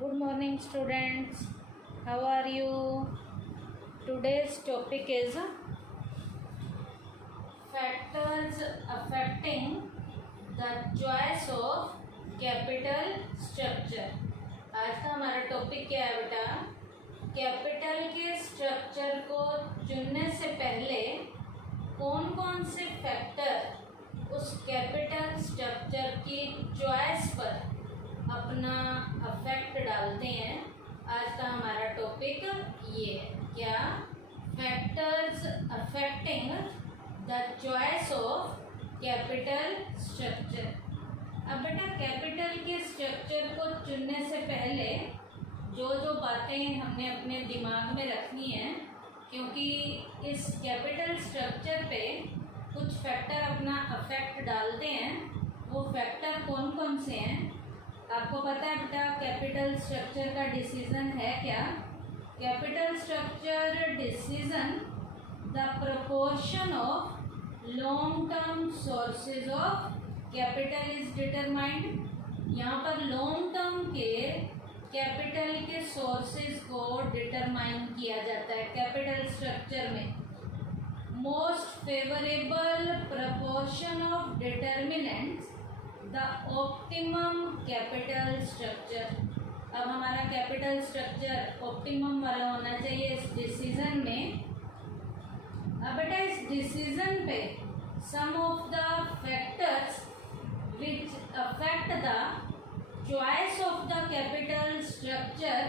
Good morning, students. How are you? Today's topic is factors affecting the choice of capital structure. आज का हमारा topic क्या है बेटा? कैपिटल के स्ट्रक्चर को चुनने से पहले कौन कौन से फैक्टर उस कैपिटल स्ट्रक्चर की चॉइस पर अपना अफेक्ट डालते हैं। आज का हमारा टॉपिक ये है, क्या? Factors affecting the choice of capital structure. अब बेटा कैपिटल के स्ट्रक्चर को चुनने से पहले जो जो बातें हमने अपने दिमाग में रखनी है, क्योंकि इस कैपिटल स्ट्रक्चर पे कुछ फैक्टर अपना अफेक्ट डालते हैं। वो फैक्टर कौन कौन से हैं आपको पता है बेटा? कैपिटल स्ट्रक्चर का डिसीजन है क्या? Capital structure decision the proportion of long term sources of capital is determined. यहाँ पर लॉन्ग टर्म के कैपिटल के सोर्सेज को डिटरमाइन किया जाता है कैपिटल स्ट्रक्चर में। Most favourable proportion of determinants the optimum capital structure. अब हमारा कैपिटल स्ट्रक्चर ऑप्टिमम वाला होना चाहिए इस डिसीजन में। अब बेटा इस डिसीजन पे some of the factors which affect the choice of the capital structure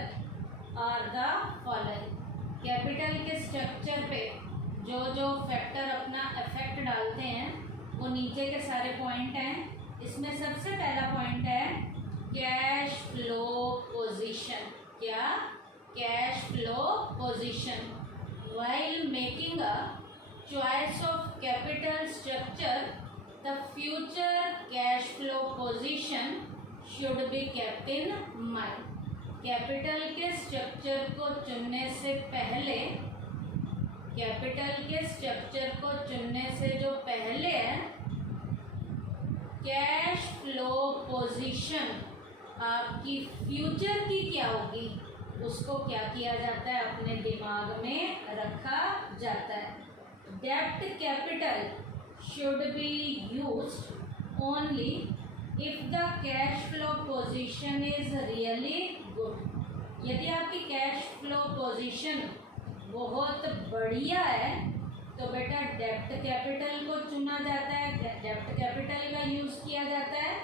are the following. Capital के स्ट्रक्चर पे जो जो फैक्टर अपना इफेक्ट डालते हैं वो नीचे के सारे पॉइंट हैं। इसमें सबसे पहला पॉइंट है कैश फ्लो पोजीशन। क्या? Cash flow position. While making a choice of capital structure the future cash flow position should be kept in mind. Capital के स्ट्रक्चर को चुनने से पहले, कैपिटल के स्ट्रक्चर को चुनने से जो पहले है कैश फ्लो पोजीशन आपकी फ्यूचर की क्या होगी उसको क्या किया जाता है? अपने दिमाग में रखा जाता है। डेब्ट capital should be used only if the cash flow position is really good. यदि आपकी कैश फ्लो पोजीशन बहुत बढ़िया है तो बेटा डेब्ट कैपिटल को चुना जाता है, डेब्ट कैपिटल का यूज किया जाता है।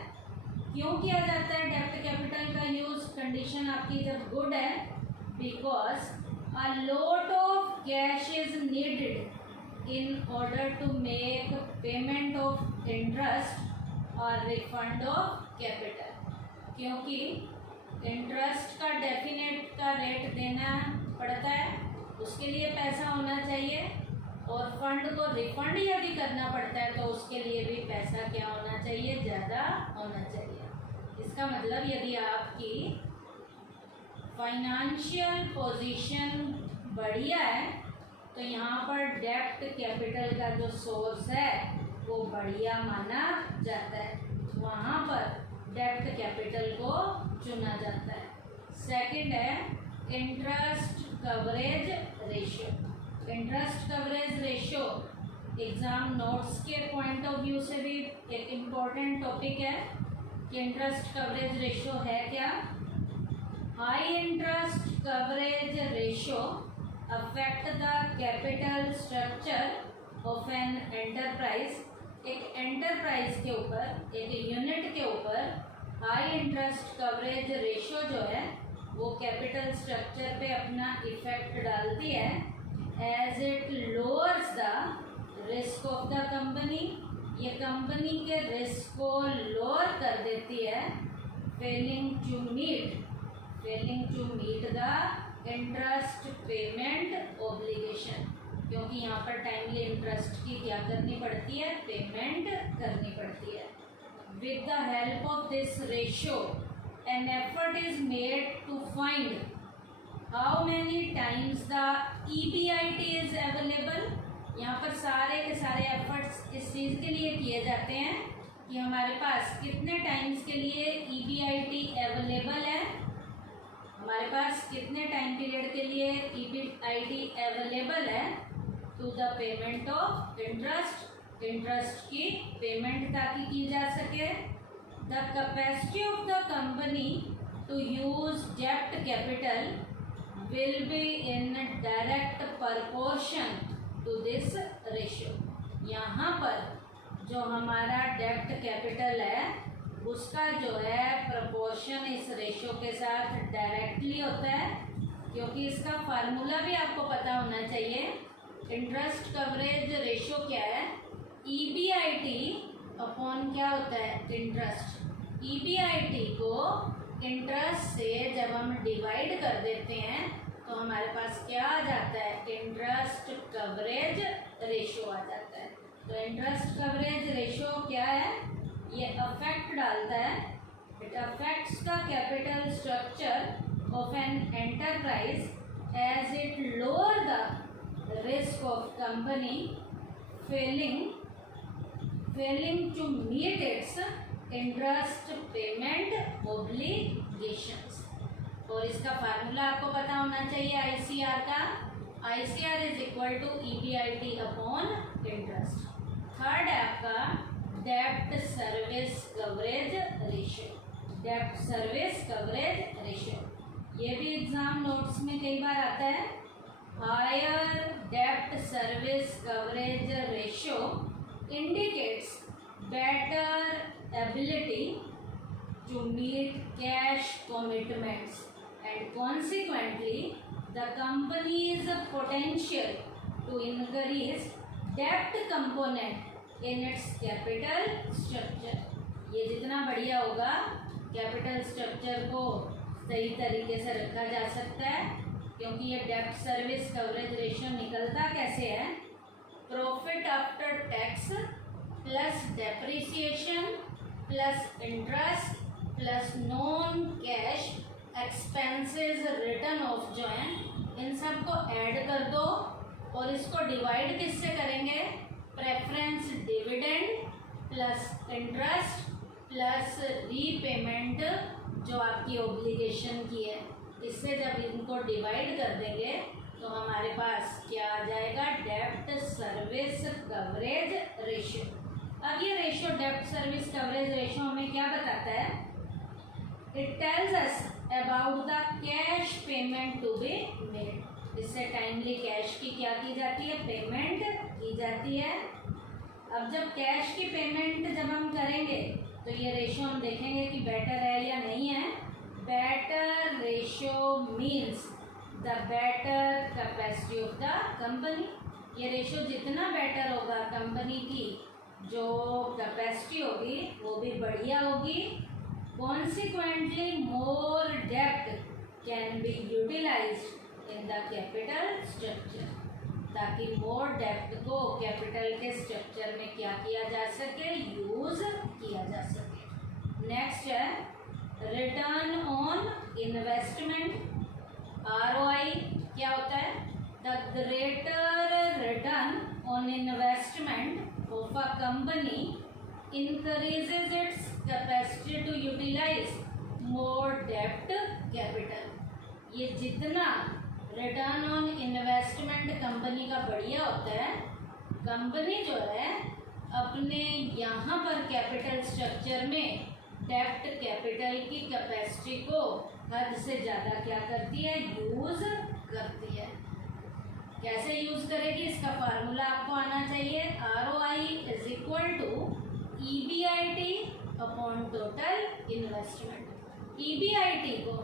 क्यों किया जाता है डेब्ट कैपिटल का यूज? कंडीशन आपकी जब गुड है, because a lot of cash is needed in order to make payment of interest और रिफंड ऑफ कैपिटल। क्योंकि इंटरेस्ट का डेफिनेट का रेट देना पड़ता है, उसके लिए पैसा होना चाहिए, और फंड को रिफंड यदि करना पड़ता है तो उसके लिए भी पैसा क्या होना चाहिए? ज़्यादा होना चाहिए। इसका मतलब यदि आपकी फाइनेंशियल पोजीशन बढ़िया है तो यहाँ पर डेब्ट कैपिटल का जो सोर्स है वो बढ़िया माना जाता है, वहाँ पर डेब्ट कैपिटल को चुना जाता है। सेकंड है interest coverage ratio. Interest coverage ratio exam notes के पॉइंट ऑफ व्यू से भी एक इम्पोर्टेंट टॉपिक है कि इंटरेस्ट कवरेज रेशियो है क्या। High interest coverage ratio affect the capital structure of an enterprise. एक एंटरप्राइज के ऊपर, एक यूनिट के ऊपर हाई इंटरेस्ट कवरेज रेशियो जो है वो कैपिटल स्ट्रक्चर पे अपना इफेक्ट डालती है। As it lowers the risk of the company, ये कंपनी के रिस्क को लोअर कर देती है। Failing to meet the interest payment obligation, क्योंकि यहाँ पर टाइमली इंटरेस्ट की क्या करनी पड़ती है? पेमेंट करनी पड़ती है। With the help of this ratio an effort is made to find how many times the EBIT is available. यहाँ पर सारे के सारे एफर्ट्स इस चीज़ के लिए किए जाते हैं कि हमारे पास कितने टाइम्स के लिए EBIT अवेलेबल है हमारे पास कितने टाइम पीरियड के लिए EBIT अवेलेबल है? To the payment of interest, interest की पेमेंट ताकि की जा सके। The capacity of the company to use डेब्ट capital will be in direct proportion to this ratio. यहाँ पर जो हमारा डेब्ट कैपिटल है उसका जो है प्रपोर्शन इस रेशियो के साथ डायरेक्टली होता है, क्योंकि इसका फार्मूला भी आपको पता होना चाहिए। इंटरेस्ट कवरेज रेशियो क्या है? EBIT अपॉन क्या होता है? इंटरेस्ट। EBIT को इंटरेस्ट से जब हम डिवाइड कर देते हैं तो हमारे पास क्या आ जाता है? इंटरेस्ट कवरेज रेशियो आ जाता है। तो इंटरेस्ट कवरेज रेशियो क्या है? ये अफेक्ट डालता है, it affects the capital structure of an enterprise as it lower the risk of company failing to meet its interest payment obligations. और इसका फार्मूला आपको पता होना चाहिए ICR का। ICR is equal to EBIT upon interest. Third है आपका डेब्ट सर्विस कवरेज रेशियो। डेब्ट सर्विस कवरेज रेशियो ये भी एग्जाम नोट्स में कई बार आता है। हायर डेब्ट service coverage ratio indicates better ability to meet cash commitments and consequently the company's potential to increase debt component in its capital structure। ये जितना बढ़िया होगा कैपिटल स्ट्रक्चर को सही तरीके से रखा जा सकता है, क्योंकि ये डेब्ट सर्विस कवरेज रेशियो निकलता कैसे है? Profit after tax plus depreciation plus interest plus non cash expenses return of जो है इन सब को ऐड कर दो और इसको डिवाइड किससे करेंगे? Preference dividend plus interest plus repayment जो आपकी ऑब्लिगेशन की है, इससे जब इनको डिवाइड कर देंगे तो हमारे पास क्या आ जाएगा? डेब्ट सर्विस कवरेज रेशियो। अब ये रेशियो डेब्ट सर्विस कवरेज रेशियो हमें क्या बताता है? It tells us about the cash payment to be made. इससे टाइमली कैश की क्या की जाती है? पेमेंट की जाती है। अब जब कैश की पेमेंट जब हम करेंगे तो ये रेशियो हम देखेंगे कि बेटर है या नहीं है। Better ratio means the better capacity of the company. ये रेशियो जितना बेटर होगा कंपनी की जो कैपेसिटी होगी वो भी बढ़िया होगी। Consequently, more debt can be utilized in the capital structure, ताकि more debt को कैपिटल के स्ट्रक्चर में क्या किया जा सके? यूज किया जा सके। नेक्स्ट है रिटर्न ऑन इन्वेस्टमेंट। ROI क्या होता है? The greater return on investment of a company increases its capacity to utilize more debt capital। ये जितना रिटर्न ऑन इन्वेस्टमेंट कंपनी का बढ़िया होता है, कंपनी जो है अपने यहाँ पर कैपिटल स्ट्रक्चर में डेब्ट कैपिटल की कैपेसिटी को हद से ज़्यादा क्या करती है? यूज करती है। कैसे यूज करेगी? इसका फार्मूला आपको आना चाहिए। ROI is equal to EBIT upon total investment. EBIT को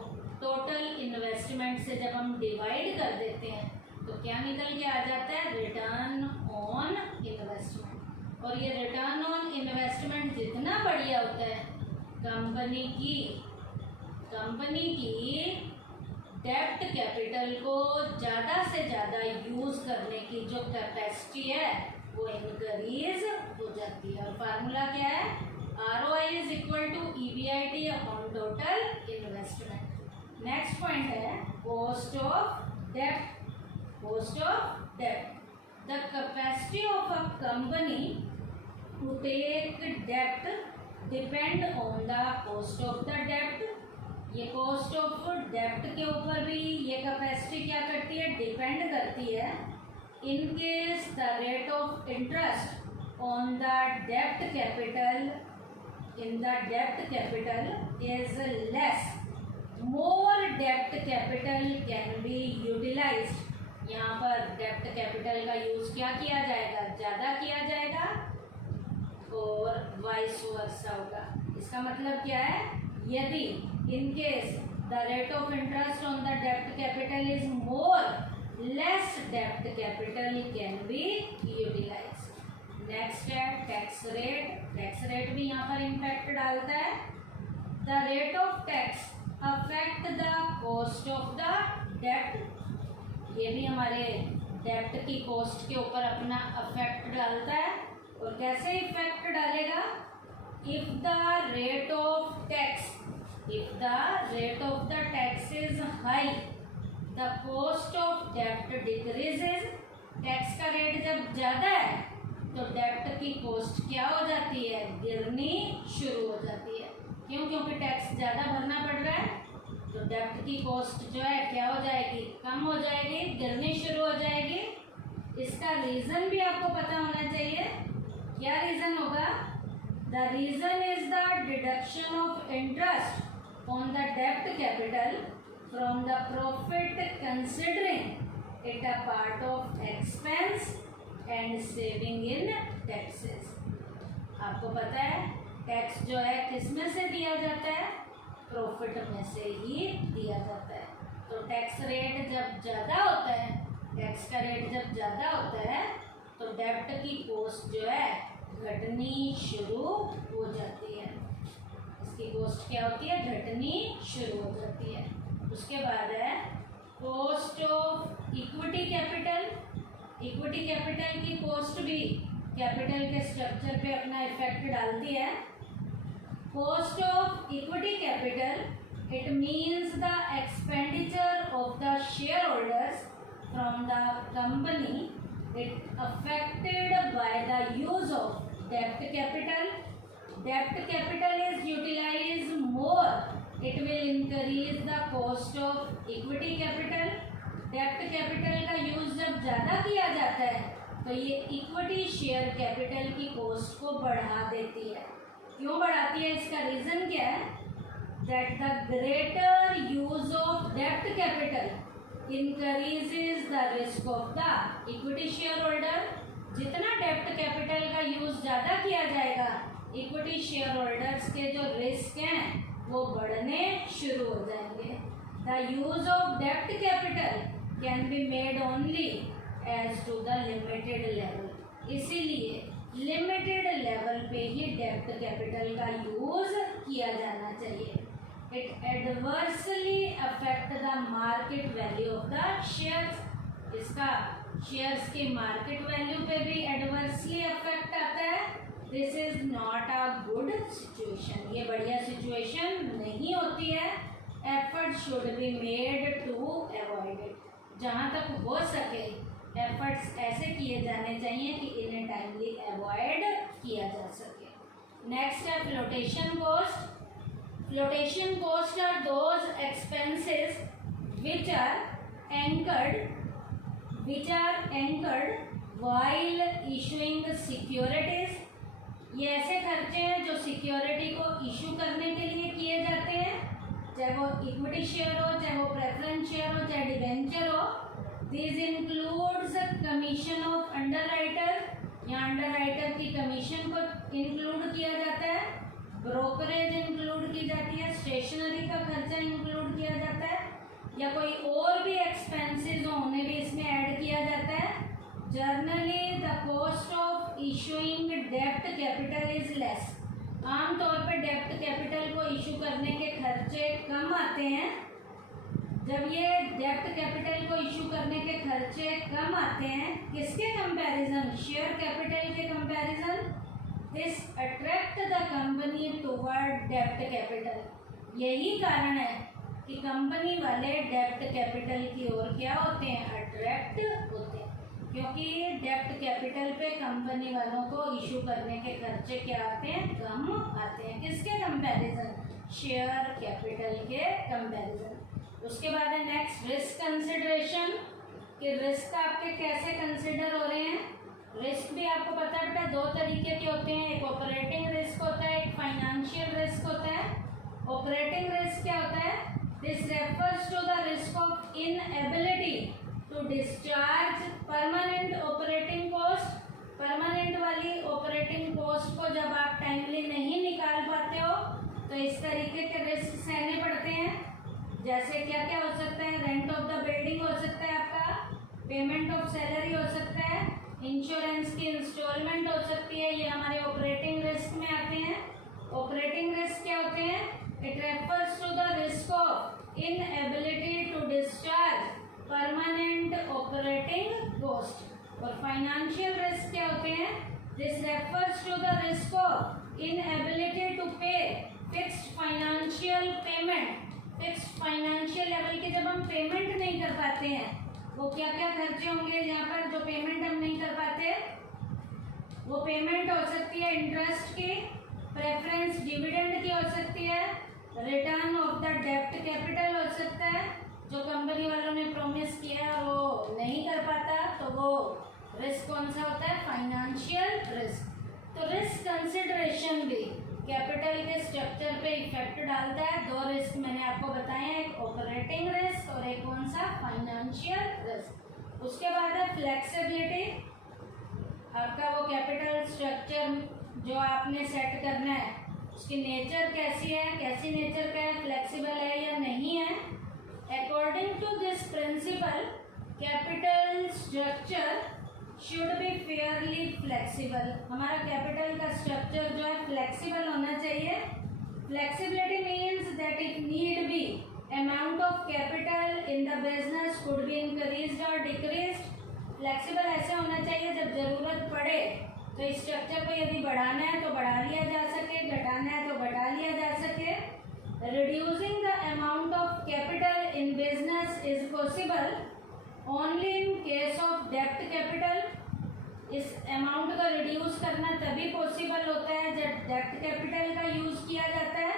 टोटल इन्वेस्टमेंट से जब हम डिवाइड कर देते हैं तो क्या निकल के आ जाता है? Return on investment. और ये रिटर्न ऑन इन्वेस्टमेंट जितना बढ़िया होता है कंपनी की डेब्ट कैपिटल को ज़्यादा से ज़्यादा यूज करने की जो कैपेसिटी है वो इंक्रीज हो जाती है। और फार्मूला क्या है? ROI is equal to EBIT upon total investment. Next point है कॉस्ट ऑफ डेब्ट। कॉस्ट ऑफ डेब्ट the capacity of a company to take डेब्ट depend on the cost of the डेब्ट ये कॉस्ट ऑफ डेब्ट के ऊपर भी ये कैपेसिटी क्या करती है, डिपेंड करती है। In case the rate of interest on the डेब्ट कैपिटल इन द डेब्ट कैपिटल इज लेस, मोर डेब्ट कैपिटल कैन बी यूटिलाइज्ड। यहाँ पर डेब्ट कैपिटल का यूज क्या किया जाएगा, ज़्यादा किया जाएगा, और वाइस वर्सा होगा। इसका मतलब क्या है, यदि in case the rate of interest on the डेब्ट कैपिटल इज मोर, लेस डेब्ट capital can B utilised. Next है टैक्स रेट। टैक्स रेट भी यहाँ पर इम्पैक्ट डालता है। The rate of tax affect the cost of the डेब्ट। ये भी हमारे डेब्ट की कॉस्ट के ऊपर अपना अफेक्ट डालता है। और कैसे इफेक्ट डालेगा, if the rate of tax is high, the cost of डेब्ट डिक्रीजेज। टैक्स का रेट जब ज़्यादा है तो डेब्ट की कॉस्ट क्या हो जाती है, गिरनी शुरू हो जाती है। क्यों, क्योंकि टैक्स ज़्यादा भरना पड़ रहा है, तो डेब्ट की कॉस्ट जो है क्या हो जाएगी, कम हो जाएगी, गिरनी शुरू हो जाएगी। इसका रीज़न भी आपको पता होना चाहिए। क्या रीज़न होगा, the reason is the deduction of interest on the डेब्ट capital from the profit considering it a part of expense and saving in taxes. आपको पता है टैक्स जो है किस में से दिया जाता है, प्रॉफिट में से ही दिया जाता है। तो टैक्स रेट जब ज़्यादा होता है, टैक्स का रेट जब ज़्यादा होता है तो डेब्ट की कॉस्ट जो है घटनी शुरू हो जाती है। इसकी कॉस्ट क्या होती है, घटनी शुरू हो जाती है। उसके बाद है cost of equity capital. Equity capital की कॉस्ट भी कैपिटल के स्ट्रक्चर पे अपना इफेक्ट डालती है। Cost of equity capital, it means the expenditure of the share holders from the company, it affected by the use of डेब्ट capital. Debt capital is utilized more, it will increase the cost of equity capital. Debt capital का use जब ज़्यादा किया जाता है तो ये equity share capital की कॉस्ट को बढ़ा देती है। क्यों बढ़ाती है, इसका रीज़न क्या है, that the greater use of debt capital increases the risk of the equity shareholder. जितना डेब्ट कैपिटल का यूज ज़्यादा किया जाएगा, इक्विटी शेयर होल्डर्स के जो रिस्क हैं वो बढ़ने शुरू हो जाएंगे। द यूज ऑफ डेब्ट capital can be made only as to the limited level. इसीलिए लिमिटेड लेवल पे ही डेब्ट कैपिटल का यूज किया जाना चाहिए। It adversely affect the market value of the shares. इसका शेयर्स की मार्केट वैल्यू पे भी एडवर्सली अफेक्ट आता है। This is not a good situation, ये बढ़िया सिचुएशन नहीं होती है। Effort should be made to avoid it. जहाँ तक हो सके एफर्ट्स ऐसे किए जाने चाहिए कि इन्हें टाइमली अवॉइड किया जा सके। नेक्स्ट है flotation cost. Flotation cost are those expenses which are incurred while issuing securities। ये ऐसे खर्चे हैं जो सिक्योरिटी को इशू करने के लिए किए जाते हैं, चाहे वो इक्विटी शेयर हो, चाहे वो प्रेफरेंस शेयर हो, चाहे डिवेंचर हो। This includes commission of underwriter. यहाँ अंडरराइटर की कमीशन को इंक्लूड किया जाता है, ब्रोकरेज इंक्लूड की जाती है, स्टेशनरी का खर्चा इंक्लूड किया जाता है, या कोई और भी एक्सपेंसेस हो उन्हें भी इसमें ऐड किया जाता है। Generally the cost of issuing डेब्ट कैपिटल इज लेस। आमतौर पर डेब्ट कैपिटल को इशू करने के खर्चे कम आते हैं। जब ये डेब्ट कैपिटल को इशू करने के खर्चे कम आते हैं, किसके कंपैरिजन, शेयर कैपिटल के comparison, this attract the company toward डेब्ट कैपिटल। यही कारण है कि कंपनी वाले डेब्ट कैपिटल की ओर क्या होते हैं, अट्रैक्ट होते हैं, क्योंकि डेब्ट कैपिटल पे कंपनी वालों को इशू करने के खर्चे क्या आते हैं, कम आते हैं। किसके कंपैरिजन, शेयर कैपिटल के कंपैरिजन। उसके बाद है नेक्स्ट रिस्क कंसिडरेशन, कि रिस्क आपके कैसे कंसिडर हो रहे हैं। रिस्क भी आपको पता है बेटा दो तरीके के होते हैं, एक ऑपरेटिंग रिस्क होता है, एक फाइनेंशियल रिस्क होता है। ऑपरेटिंग रिस्क क्या होता है? This refers to the risk of inability to discharge permanent operating cost. Permanent वाली ऑपरेटिंग कॉस्ट को जब आप टाइमली नहीं निकाल पाते हो तो इस तरीके के रिस्क सहने पड़ते हैं। जैसे क्या क्या हो सकता है? रेंट ऑफ द बिल्डिंग हो सकता है आपका, पेमेंट ऑफ सैलरी हो सकता है, इंश्योरेंस की इंस्टॉलमेंट हो सकती है, ये हमारे ऑपरेटिंग रिस्क में आते हैं। ऑपरेटिंग रिस्क क्या होते हैं? It refers to the risk of inability to discharge permanent operating cost. और फाइनेंशियल रिस्क क्या होते हैं? This refers to the risk of inability to pay fixed financial payment. Fixed financial level की जब हम पेमेंट नहीं कर पाते हैं, वो क्या क्या खर्चे होंगे जहाँ पर जो पेमेंट हम नहीं कर पाते? वो पेमेंट हो सकती है इंटरेस्ट की, प्रेफरेंस डिविडेंड की हो सकती है, रिटर्न ऑफ द डेब्ट कैपिटल हो सकता है, जो कंपनी वालों ने प्रॉमिस किया है वो नहीं कर पाता, तो वो रिस्क कौन सा होता है? Financial risk. तो रिस्क कंसिडरेशन भी कैपिटल के स्ट्रक्चर पे इफेक्ट डालता है। दो रिस्क मैंने आपको बताए हैं, एक ऑपरेटिंग रिस्क और एक कौन सा? Financial risk. उसके बाद है फ्लेक्सिबिलिटी। आपका वो कैपिटल स्ट्रक्चर जो आपने सेट करना है उसकी नेचर कैसी है, कैसी नेचर का है, फ्लेक्सिबल है या नहीं है। According to this principle capital structure should be fairly flexible. हमारा कैपिटल का स्ट्रक्चर जो है फ्लेक्सिबल होना चाहिए। Flexibility means that it need be amount of capital in the business could be increased और डिक्रीज्ड। फ्लेक्सिबल ऐसे होना चाहिए जब जरूरत पड़े तो इस स्ट्रक्चर को यदि बढ़ाना है तो बढ़ा लिया जा सके, घटाना है तो घटा लिया जा सके। Reducing the amount of capital in business is possible only in case of डेब्ट कैपिटल। इस अमाउंट को रिड्यूस करना तभी पॉसिबल होता है जब डेब्ट कैपिटल का यूज किया जाता है।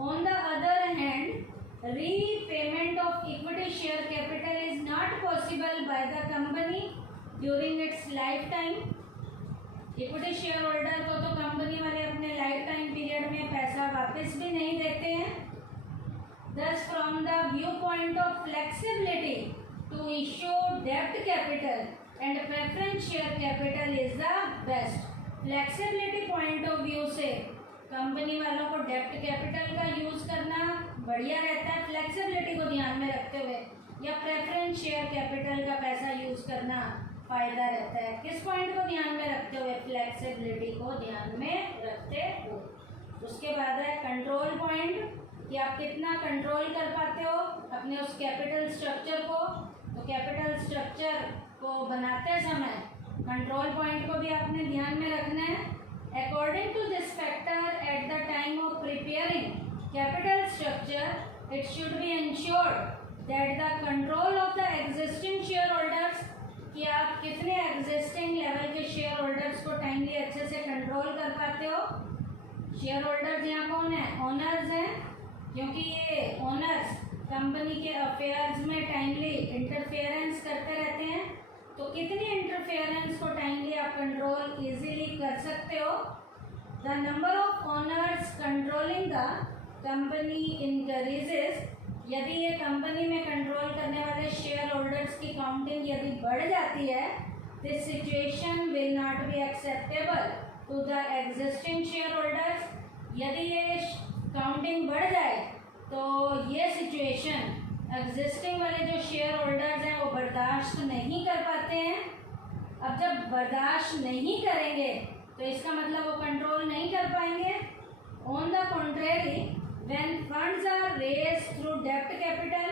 On the other hand repayment of equity share capital is not possible by the company during its life time. Equity share holder को तो कंपनी वाले अपने लाइफ टाइम पीरियड में पैसा वापस भी नहीं देते हैं। Thus, from the viewpoint of flexibility to issue debt capital and preference share capital is the best. Flexibility point of view से कंपनी वालों को डेब्ट कैपिटल का यूज करना बढ़िया रहता है फ्लेक्सिबिलिटी को ध्यान में रखते हुए, या प्रेफरेंस शेयर कैपिटल का पैसा यूज करना फायदा रहता है। किस पॉइंट को ध्यान में रखते हुए? फ्लेक्सिबिलिटी को ध्यान में रखते हुए। उसके बाद है कंट्रोल पॉइंट, कि आप कितना कंट्रोल कर पाते हो अपने उस कैपिटल स्ट्रक्चर को। तो कैपिटल स्ट्रक्चर को बनाते समय कंट्रोल पॉइंट को भी आपने ध्यान में रखना है। According to this factor at the time of preparing capital structure it should be ensured that the control of the existing share holders, कि आप कितने एग्जिस्टिंग लेवल के शेयर होल्डर्स को टाइमली अच्छे से कंट्रोल कर पाते हो। शेयर होल्डर्स यहाँ कौन है? ओनर्स हैं, क्योंकि ये ओनर्स कंपनी के अफेयर्स में टाइमली इंटरफेरेंस करते रहते हैं। तो कितनी इंटरफेरेंस को टाइमली आप कंट्रोल इजीली कर सकते हो। The number of owners controlling the company increases, यदि ये कंपनी में कंट्रोल करने वाले शेयर होल्डर्स की काउंटिंग यदि बढ़ जाती है, this situation will not be acceptable to the existing share holders. यदि ये काउंटिंग बढ़ जाए तो ये सिचुएशन एग्जिस्टिंग वाले जो शेयर होल्डर्स हैं वो बर्दाश्त नहीं कर पाते हैं। अब जब बर्दाश्त नहीं करेंगे तो इसका मतलब वो कंट्रोल नहीं कर पाएंगे। On the contrary, when funds are raised through डेब्ट कैपिटल,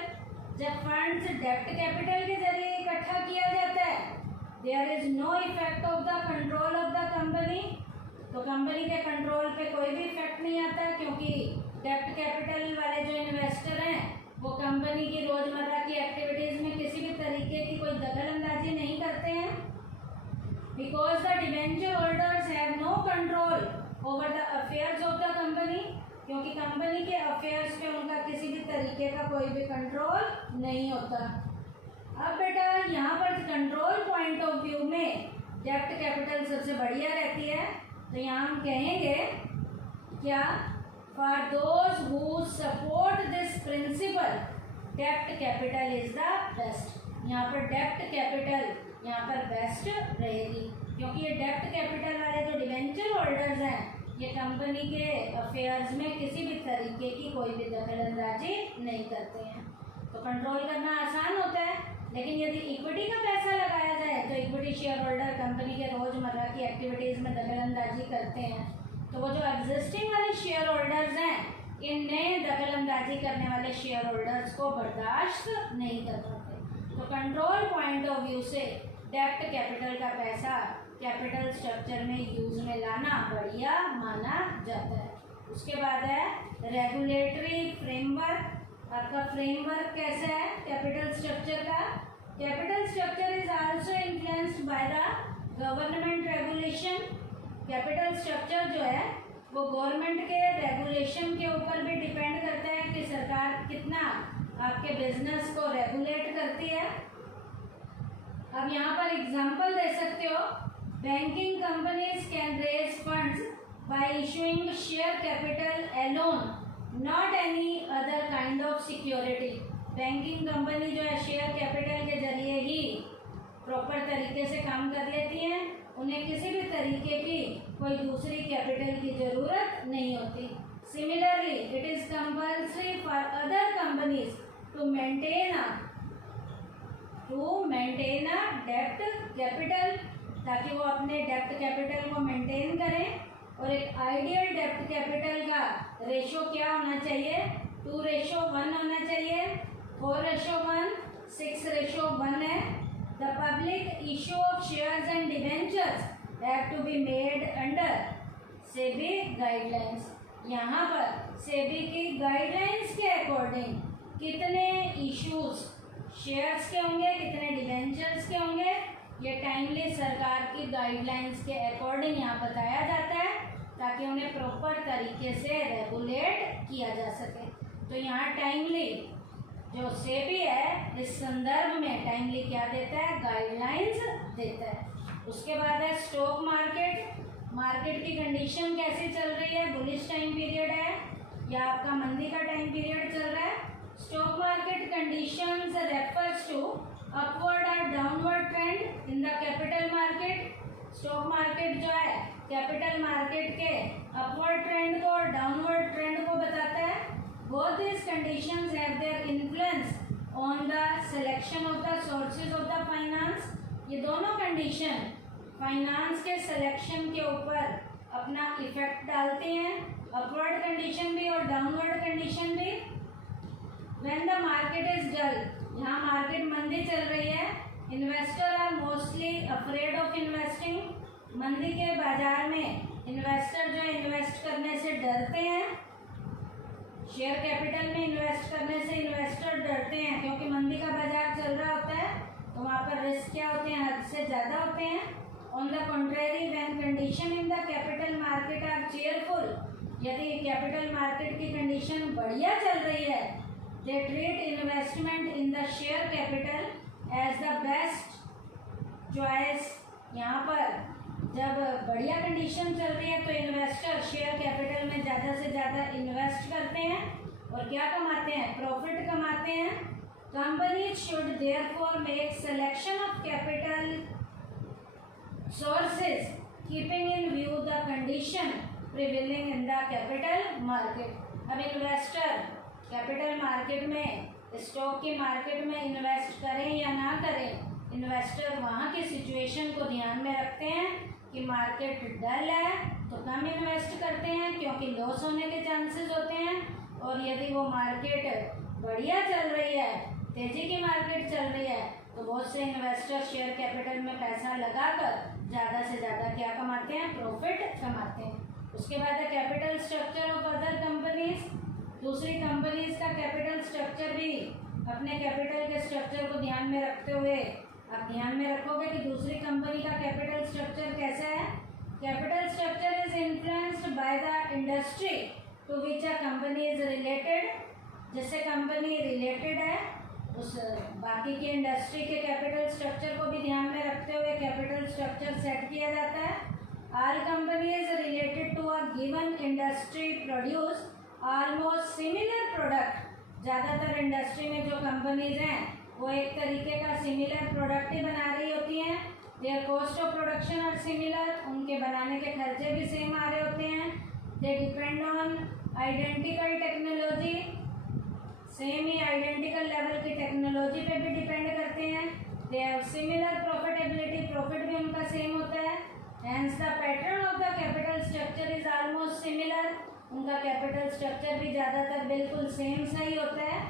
जब फंड्स डेब्ट कैपिटल के जरिए इकट्ठा किया जाता है, there is no effect of the control of the company. तो कंपनी के कंट्रोल पे कोई भी इफेक्ट नहीं आता, क्योंकि डेब्ट कैपिटल वाले जो इन्वेस्टर हैं वो कंपनी की रोजमर्रा की एक्टिविटीज में किसी भी तरीके की कोई दखल अंदाजी नहीं करते हैं। Because the debenture holders have no control over the affairs of the company, क्योंकि कंपनी के अफेयर्स पे उनका किसी भी तरीके का कोई भी कंट्रोल नहीं होता। अब बेटा यहाँ पर कंट्रोल पॉइंट ऑफ व्यू में डेब्ट कैपिटल सबसे बढ़िया रहती है। तो यहाँ हम कहेंगे क्या, for those who support this principle डेब्ट कैपिटल इज द बेस्ट। यहाँ पर डेब्ट कैपिटल यहाँ पर बेस्ट रहेगी, क्योंकि ये डेब्ट कैपिटल वाले जो डिवेंचर होल्डर्स हैं ये कंपनी के अफेयर्स में किसी भी तरीके की कोई भी दखलंदाजी नहीं करते हैं। तो कंट्रोल करना आसान होता है, लेकिन यदि इक्विटी का पैसा लगाया जाए तो इक्विटी शेयर होल्डर कंपनी के रोजमर्रा की एक्टिविटीज़ में दखलंदाजी करते हैं। तो वो जो एग्जिस्टिंग वाले शेयर होल्डर्स हैं इन नए दखलंदाजी करने वाले शेयर होल्डर्स को बर्दाश्त नहीं कर पाते। तो कंट्रोल पॉइंट ऑफ व्यू से डेब्ट कैपिटल का पैसा कैपिटल स्ट्रक्चर में यूज में लाना बढ़िया माना जाता है। उसके बाद है रेगुलेटरी फ्रेमवर्क। आपका फ्रेमवर्क कैसा है कैपिटल स्ट्रक्चर का? Capital structure is also influenced by the government regulation. Capital structure जो है वो गवर्नमेंट के रेगुलेशन के ऊपर भी डिपेंड करता है कि सरकार कितना आपके बिजनेस को रेगुलेट करती है। अब यहाँ पर एग्जांपल दे सकते हो, banking companies can raise funds by issuing share capital alone, not any other kind of security. Banking company जो है शेयर कैपिटल के जरिए ही प्रॉपर तरीके से काम कर लेती हैं, उन्हें किसी भी तरीके की कोई दूसरी कैपिटल की जरूरत नहीं होती। Similarly it is compulsory for other companies to maintain a डेब्ट कैपिटल, ताकि वो अपने डेब्ट कैपिटल को मेंटेन करें। और एक आइडियल डेब्ट कैपिटल का रेशो क्या होना चाहिए? 2:1 होना चाहिए। 4:1, 6:1 है। The public issue of shares and debentures have to be made under SEBI guidelines. यहाँ पर सेबी की गाइडलाइंस के अकॉर्डिंग कितने इश्यूज शेयर्स के होंगे, कितने डिवेंचर्स के होंगे, ये टाइमली सरकार की गाइडलाइंस के अकॉर्डिंग यहाँ बताया जाता है, ताकि उन्हें प्रॉपर तरीके से रेगुलेट किया जा सके। तो यहाँ टाइमली जो सेबी है इस संदर्भ में टाइमली क्या देता है? गाइडलाइंस देता है। उसके बाद है स्टॉक मार्केट। मार्केट की कंडीशन कैसी चल रही है? बुलिश टाइम पीरियड है या आपका मंदी का टाइम पीरियड चल रहा है? Stock market conditions refers to upward और downward trend in the capital market. Stock market जो है कैपिटल मार्केट के अपवर्ड ट्रेंड को और डाउनवर्ड ट्रेंड को बताता है। Both this conditions have their influence on the selection of the sources of the finance. ये दोनों कंडीशन फाइनेंस के सिलेक्शन के ऊपर अपना इफेक्ट डालते हैं, अपवर्ड कंडीशन भी और डाउनवर्ड कंडीशन भी। When the market is dull, यहाँ मार्केट मंदी चल रही है, investor are mostly afraid of investing. मंदी के बाजार में इन्वेस्टर जो इन्वेस्ट करने से डरते हैं। शेयर कैपिटल में इन्वेस्ट करने से इन्वेस्टर डरते हैं, क्योंकि मंदी का बाजार चल रहा होता है तो वहाँ पर रिस्क क्या होते हैं? हद से ज़्यादा होते हैं। On the contrary, when condition in the capital market are cheerful, यदि कैपिटल मार्केट की कंडीशन बढ़िया चल रही है, they treat investment in the share capital as the best choice। यहाँ पर जब बढ़िया कंडीशन चल रही है तो इन्वेस्टर शेयर कैपिटल में ज़्यादा से ज़्यादा इन्वेस्ट करते हैं और क्या कमाते हैं? प्रॉफिट कमाते हैं। Companies should therefore make selection of capital sources keeping in view the condition prevailing in the capital market. अब इन्वेस्टर कैपिटल मार्केट में, स्टॉक की मार्केट में इन्वेस्ट करें या ना करें, इन्वेस्टर वहाँ की सिचुएशन को ध्यान में रखते हैं कि मार्केट डल है तो कम इन्वेस्ट करते हैं, क्योंकि लॉस होने के चांसेस होते हैं। और यदि वो मार्केट बढ़िया चल रही है, तेजी की मार्केट चल रही है, तो बहुत से इन्वेस्टर शेयर कैपिटल में पैसा लगाकर ज़्यादा से ज़्यादा क्या कमाते हैं? प्रॉफिट कमाते हैं। उसके बाद है capital structure of other companies. दूसरी कंपनीज का कैपिटल स्ट्रक्चर भी अपने कैपिटल के स्ट्रक्चर को ध्यान में रखते हुए आप ध्यान में रखोगे कि दूसरी कंपनी का कैपिटल स्ट्रक्चर कैसा है। Capital structure is influenced by the industry to which a company is related, जिससे कंपनी रिलेटेड है उस बाकी की इंडस्ट्री के कैपिटल स्ट्रक्चर को भी ध्यान में रखते हुए कैपिटल स्ट्रक्चर सेट किया जाता है। All companies related to a given industry produce almost similar product. ज़्यादातर इंडस्ट्री में जो कंपनीज हैं वो एक तरीके का सिमिलर प्रोडक्ट ही बना रही होती हैं। Their cost of production are similar, उनके बनाने के खर्चे भी सेम आ रहे होते हैं। They depend on identical technology, same ही आइडेंटिकल लेवल की टेक्नोलॉजी पे भी डिपेंड करते हैं। They have similar profitability, profit भी उनका सेम होता है। Hence the pattern of the capital structure is almost similar, उनका कैपिटल स्ट्रक्चर भी ज़्यादातर बिल्कुल सेम सा ही होता है।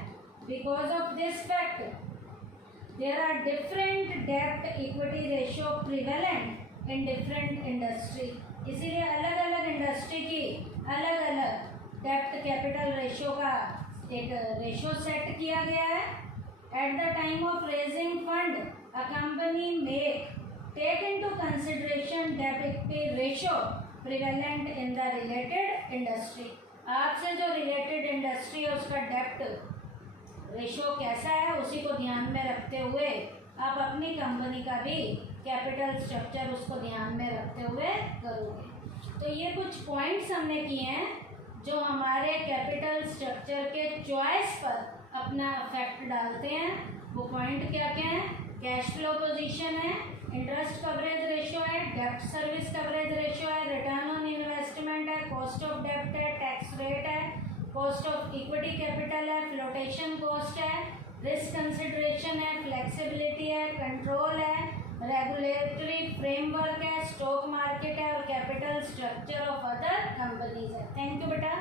Because of this fact there are different डेब्ट equity ratio prevalent in different industry. इसीलिए अलग अलग इंडस्ट्री की अलग अलग डेब्ट कैपिटल रेशियो का एक रेशियो सेट किया गया है। Eight the time of raising fund a company में टेक इनटू कंसिडरेशन डेब्ट equity ratio prevalent in the related industry. आपसे जो रिलेटेड इंडस्ट्री है उसका डेब्ट रेशियो कैसा है उसी को ध्यान में रखते हुए आप अपनी कंपनी का भी कैपिटल स्ट्रक्चर उसको ध्यान में रखते हुए करोगे। तो ये कुछ पॉइंट्स हमने किए हैं जो हमारे कैपिटल स्ट्रक्चर के चॉइस पर अपना इफेक्ट डालते हैं। वो पॉइंट क्या क्या हैं? कैश फ्लो पोजीशन है, इंटरेस्ट कवरेज रेशियो है, डेब्ट सर्विस कवरेज रेशियो है, रिटर्न ऑन इन्वेस्टमेंट है, कॉस्ट ऑफ डेब्ट है, टैक्स रेट है, कॉस्ट ऑफ इक्विटी कैपिटल है, फ्लोटेशन कॉस्ट है, रिस्क कंसिडरेशन है, फ्लेक्सिबिलिटी है, कंट्रोल है, रेगुलेटरी फ्रेमवर्क है, स्टॉक मार्केट है और capital structure of other companies है। थैंक यू बेटा।